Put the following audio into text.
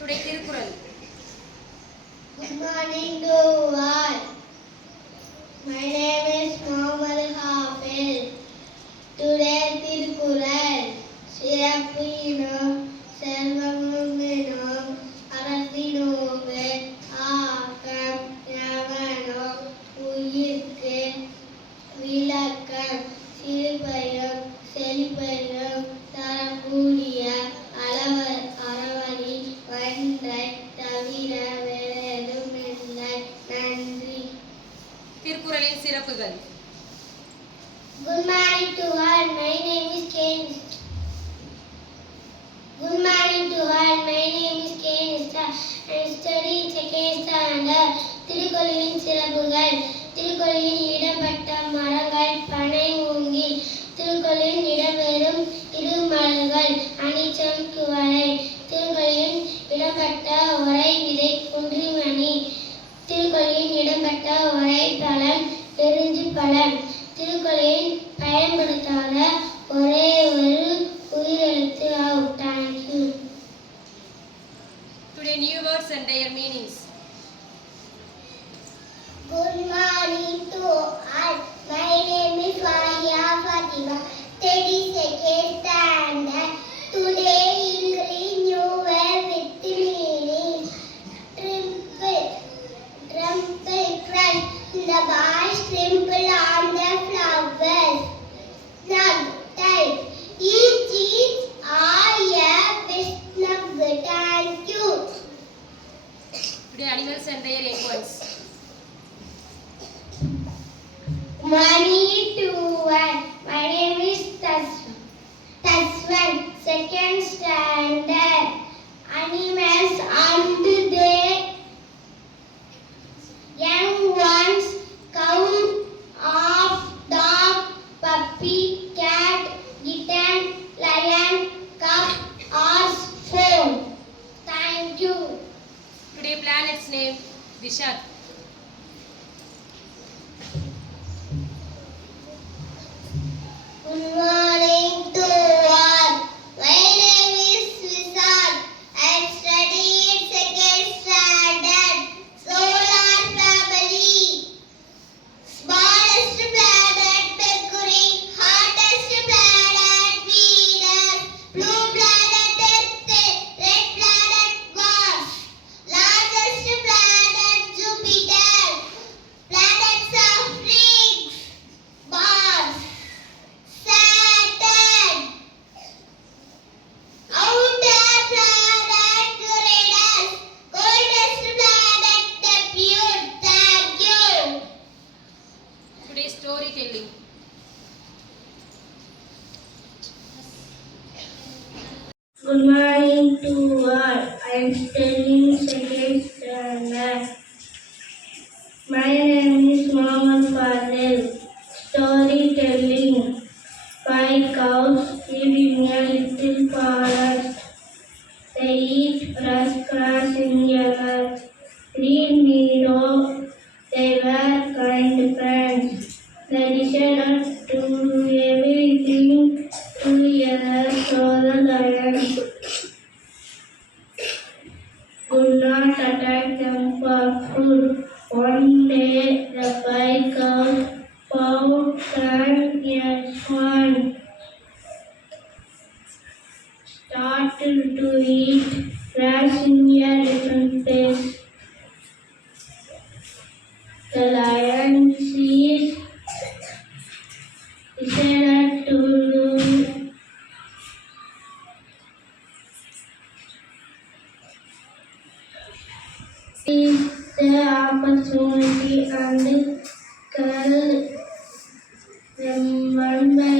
Today Tirukkural. Good morning to all. My name is Mohammed Hafiz. Today Tirukkural. சிறப்பினம் செல்வமும் அரசினோவே ஆக்கம் ஞானம் உயிர்க்கு விளக்கம் சிறுபயம் செழிப்பயம் தரக்கூடிய அறவழி ஒன்றை தவிர வேறெதும் இல்லை. நன்றி. திருக்குறளின் சிறப்புகள். Good morning to all. My name is Ken. Good morning to all. My name is Ken. I study in second standard. திருக்குறளின் சிறப்புகள். திருக்குறளில் இடம்பெற்ற மரங்கள் பனை மூங்கில். திருக்குறளில் இடம்பெறும் இரு மலர்கள் அனிச்சம் குவளை. திருக்குறளில் இடம்பெற்ற உரை விதை குன்றிமணி. திருக்குறளில் இடம்பெற்ற உரை பலன் எரிஞ்சு பலன். திருக்குறளில் பயன்படுத்தாத ஒரே ஒரு உயிரெழுத்து ஆகும். Thank you. Today new words and their meanings. Good morning to all. My name is Wahia Fatima. Study second standard. Today English new word with meaning. Trample crush. The boys trample on the flowers. Snug type. Each all a best snug. Thank you. Today animals and their equals. Morning to one. My name is Taswan. Second standard. Animals and their young ones. Cow, ox, dog, puppy, cat, kitten, lion, calf, horse, phone. Thank you. Today planet's name. Vishak. Good morning to all. My name is Vishal. I study in second standard. Solar family. Smallest planet Mercury. Hottest planet Venus. Blue planet Earth. Red planet Mars. Largest planet Jupiter. Planets of rings. Mars. Saturn. Outer planet Uranus. Coldest planet Neptune. Thank you. Today storytelling. Good morning to all. I am studying second standard. My name is Mohammed Fadel. Storytelling. 5 cows live in a little forest. They eat grass in a green meadow. They were kind friends. They decided to do everything together so the lion could not attack them for food. One day the 5 cows found a swan started to eat grass in a different place. The lion decided to seize the opportunity and kill them one by